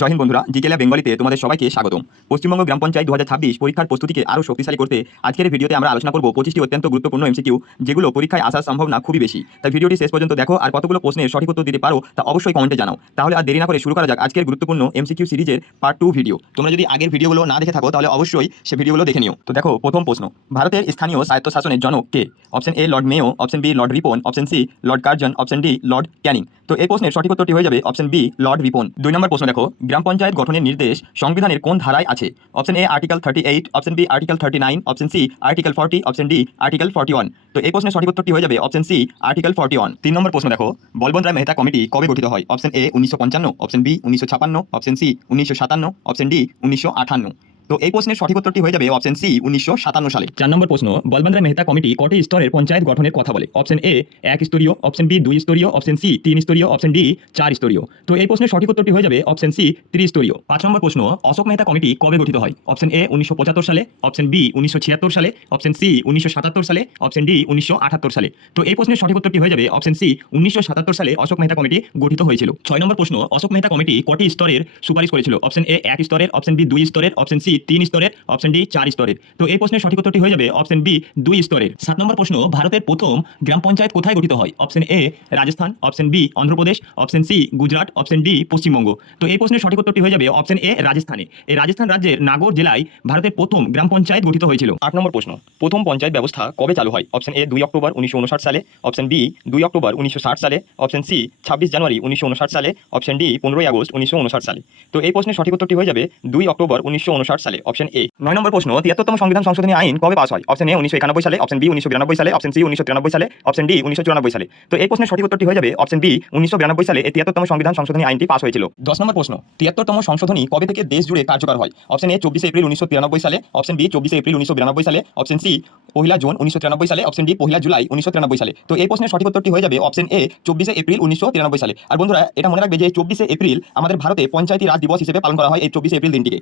জয় হিন্দ বন্ধুরা, GK lab বেঙ্গলিতে তোমাদের সবাইকে স্বাগতম। পশ্চিমবঙ্গ গ্রাম পঞ্চায়েত 2026 পরীক্ষার প্রস্তুতিকে আরও শক্তিশালী করতে আজকের ভিডিওতে আমরা আলোচনা করব 25টি অত্যন্ত গুরুত্বপূর্ণ এমসিকিউ, যেগুলো পরীক্ষায় আসার সম্ভাবনা খুবই বেশি। তাই ভিডিওটি শেষ পর্যন্ত দেখো, আর কতগুলো প্রশ্নের সঠিক উত্তর দিতে পারো তা অবশ্যই কমেন্টে জানাও। তাহলে আর দেরি না করে শুরু করা যাক আজকের গুরুত্বপূর্ণ এমসিকিউ সিরিজের পার্ট 2 ভিডিও। তোমরা যদি আগের ভিডিওগুলো না দেখে থাকো তাহলে অবশ্যই সে ভিডিওগুলো দেখে নিও। তো দেখো, প্রথম প্রশ্ন, ভারতের স্থানীয় স্বায়ত্তশাসনের জনক কে? Option A lord Mayo, option B lord Ripon, option C lord Curzon, option D lord Canning. তো এই প্রশ্নের সঠিক উত্তরটি হয়ে যাবে অপশন বি লর্ড রিপন। 2 নম্বর প্রশ্ন দেখো, গ্রাম পঞ্চায়েত গঠনের নির্দেশ সংবিধানের কোন ধারায় আছে? Option A article 38, option B article 39, option C article 40, option D article 41। তো এই প্রশ্নের সঠিক উত্তরটি হয়ে যাবে অপশন সি আর্টিকেল 41। 3 নম্বর প্রশ্ন দেখো, বলবন্ত রায় মেহতা কমিটি কবে গঠিত হয়? Option A 1955, option B 1956, option C 1957, option D 1958। তো এই প্রশ্নের সঠিক উত্তরটি হয়ে যাবে অপশন সি 1957 সালে। 4 নম্বর প্রশ্ন, বলবন্ত রায় মেহতা কমিটি কটি স্তরের পঞ্চায়েত গঠনের কথা বলে? অপশন এ 1 স্তরীয়, অপশন বি 2 স্তরীয়, অপশন সি 3 স্তরীয়, অপশন ডি 4 স্তরীয়। তো এই প্রশ্নের সঠিক উত্তরটি হয়ে যাবে অপশন সি 3 স্তরীয়। 5 নম্বর প্রশ্ন, অশোক মেহতা কমিটি কবে গঠিত হয়? অপশন এ 1975 সালে, অপশন বি 1976 সালে, অপশন সি 1977 সালে, অপশন ডি 1978 সালে। তো এই প্রশ্নের সঠিক উত্তরটি হয়ে যাবে অপশন সি 1977 সালে অশোক মেহতা কমিটি গঠিত হয়েছিল। 6 নম্বর প্রশ্ন, অশোক মেহতা কমিটি কটি স্তরের সুপারিশ করেছিল? অপশন এ 1 স্তরের, অপশন বি 2 স্তরের, অপশন সি 3 স্তরের, অপশন ডি 4 স্তরের। তো এই প্রশ্নের সঠিক উত্তরটি হয়ে যাবে অপশন বি 2 স্তরের। 7 নম্বর প্রশ্ন, ভারতের প্রথম গ্রাম পঞ্চায়েত কোথায় গঠিত হয়? Option A Rajasthan, option B Andhra Pradesh, option C Gujarat, option D Paschimbanga. তো এই প্রশ্নের সঠিক উত্তরটি হয়ে যাবে অপশন এ রাজস্থানে। এই রাজস্থান রাজ্যের নাগর জেলায় ভারতের প্রথম গ্রাম পঞ্চায়েত গঠিত হয়েছিল। 8 নম্বর প্রশ্ন, প্রথম পঞ্চায়েত ব্যবস্থা কবে চালু হয়? অপশন এ 2 অক্টোবর 1959 সালে, অপশন বি 2 অক্টোবর 1960 সালে, অপশন সি 26 জানুয়ারি 1959 সালে, অপশন ডি 15 আগস্ট 1959 সালে। তো এই প্রশ্নের সঠিক উত্তরটি হয়ে যাবে 2 অক্টোবর 1959 সালে, অপশন এ। 9 নম্বর প্রশ্ন, 73তম সংবিধান সংশোধনী আইন কবে পাস হয়? অপশন এ 1991 সালে, অপশন বি 1992 সালে, অপশন সি 1993 সালে, অপশন ডি 1994 সালে। তো এই প্রশ্নের সঠিক উত্তরটি হয়ে যাবে অপশন বি 1992 সালে এই 73তম সংবিধান সংশোধনী আইনটি পাস হয়েছিল। 10 নম্বর প্রশ্ন, 73তম সংশোধনী কবে থেকে দেশ জুড়ে কার্যকর হয়? অপশন এ 24 এপ্রিল 1993 সালে, অপশন বি 24 এপ্রিল 1992 সালে, অপশন সি 1 জুন 1993 সালে, অপশন ডি 1 জুলাই 1993 সালে। তো এই প্রশ্নের সঠিক উত্তরটি হয়ে যাবে অপশন এ 24 এপ্রিল 1993 সালে। আর বন্ধুরা, এটা মনে রাখবে যে 24 এপ্রিল আমাদের ভারতে পঞ্চায়েতি রাজ দিবস হিসেবে পালন করা হয় এই 24 এপ্রিল দিনটিকে।